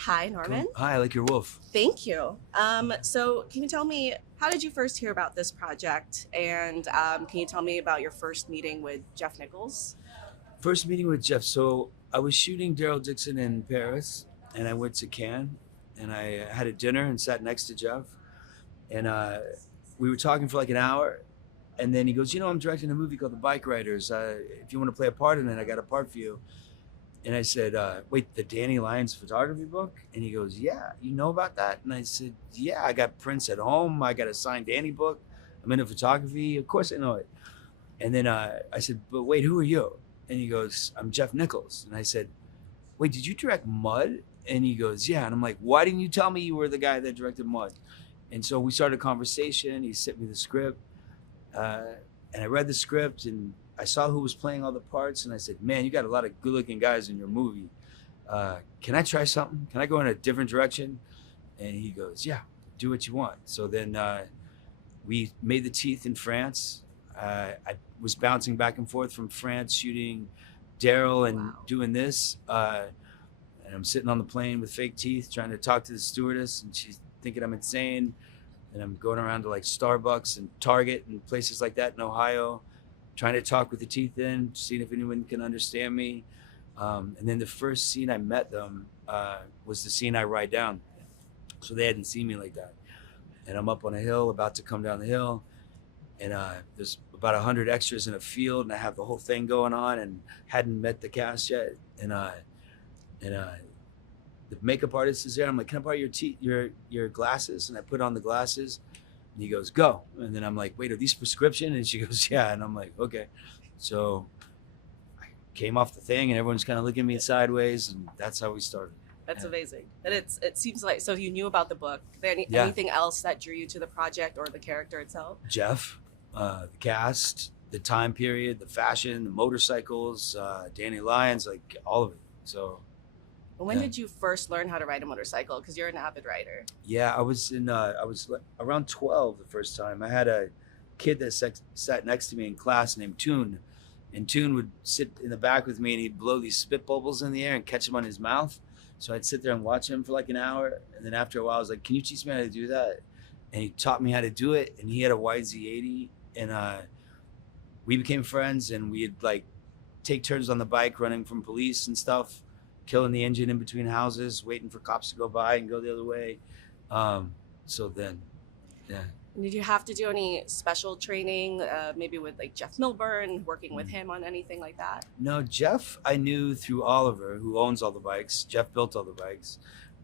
Hi, Norman. Hi, I like your wolf. Thank you. So, can you tell me how did you first hear about this project, and can you tell me about your first meeting with Jeff Nichols? First meeting with Jeff. So I was shooting Daryl Dixon in Paris, and I went to Cannes, and I had a dinner and sat next to Jeff, and we were talking for like an hour, and then he goes, I'm directing a movie called The Bikeriders. If you want to play a part in it, I got a part for you. And I said, wait, the Danny Lyons photography book? And he goes, yeah, you know about that? And I said, yeah, I got prints at home. I got a signed Danny book. I'm into photography. Of course I know it. And then I said, but wait, who are you? And he goes, I'm Jeff Nichols. And I said, wait, did you direct Mud? And he goes, yeah. And I'm like, why didn't you tell me you were the guy that directed Mud? And so we started a conversation. He sent me the script. And I read the script and I saw who was playing all the parts. And I said, man, you got a lot of good looking guys in your movie. Can I try something? Can I go in a different direction? And he goes, yeah, do what you want. So then we made the teeth in France. I was bouncing back and forth from France, shooting Daryl and doing this. And I'm sitting on the plane with fake teeth, trying to talk to the stewardess, and she's thinking I'm insane. And I'm going around to like Starbucks and Target and places like that in Ohio, trying to talk with the teeth in, seeing if anyone can understand me. And then the first scene I met them was the scene I ride down. So they hadn't seen me like that. And I'm up on a hill, about to come down the hill. And there's about 100 extras in a field, and I have the whole thing going on, and hadn't met the cast yet. And the makeup artist is there. I'm like, can I borrow your glasses? And I put on the glasses, and he goes, go. And then I'm like, wait, are these prescription? And she goes, yeah. And I'm like, okay. So I came off the thing, and everyone's kind of looking at me sideways, and that's how we started. That's amazing. And it seems like, so you knew about the book. Yeah. Anything else that drew you to the project or the character itself? Jeff, the cast, the time period, the fashion, the motorcycles, Danny Lyons, like all of it. So. When did you first learn how to ride a motorcycle? Because you're an avid rider. Yeah, I was around 12 the first time. I had a kid that sat next to me in class named Toon, and Toon would sit in the back with me, and he'd blow these spit bubbles in the air and catch them on his mouth. So I'd sit there and watch him for like an hour, and then after a while I was like, can you teach me how to do that? And he taught me how to do it, and he had a YZ80, and we became friends, and we'd like take turns on the bike running from police and stuff, killing the engine in between houses, waiting for cops to go by and go the other way. So then, yeah. Did you have to do any special training, maybe with like Jeff Milburn, working with him on anything like that? No, Jeff I knew through Oliver, who owns all the bikes. Jeff built all the bikes.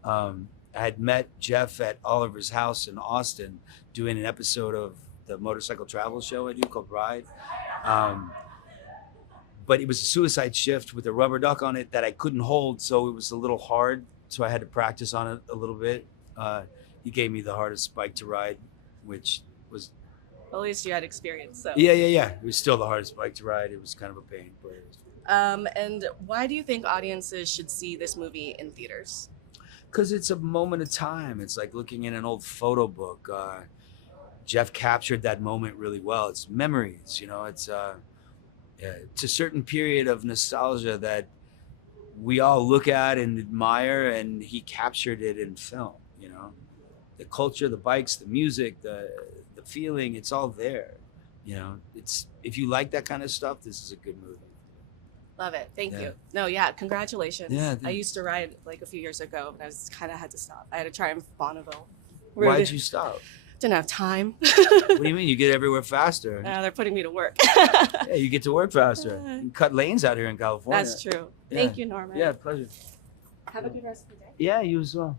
I had met Jeff at Oliver's house in Austin doing an episode of the motorcycle travel show I do called Ride. But it was a suicide shift with a rubber duck on it that I couldn't hold, so it was a little hard. So I had to practice on it a little bit. He gave me the hardest bike to ride, which was... Well, at least you had experience, so... Yeah. It was still the hardest bike to ride. It was kind of a pain, but it was fun. And why do you think audiences should see this movie in theaters? Because it's a moment of time. It's like looking in an old photo book. Jeff captured that moment really well. It's memories, it's a certain period of nostalgia that we all look at and admire, and he captured it in film. The culture, the bikes, the music, the feeling, it's all there. It's, if you like that kind of stuff, this is a good movie. Love it. Thank you. No, yeah, congratulations. Yeah, I used to ride like a few years ago, but I was kind of had to stop. I had to try in Bonneville. Why'd you stop? Didn't have time. What do you mean? You get everywhere faster. They're putting me to work. Yeah, you get to work faster. You can cut lanes out here in California. That's true. Yeah. Thank you, Norman. Yeah, pleasure. Have a good rest of the day. Yeah, you as well.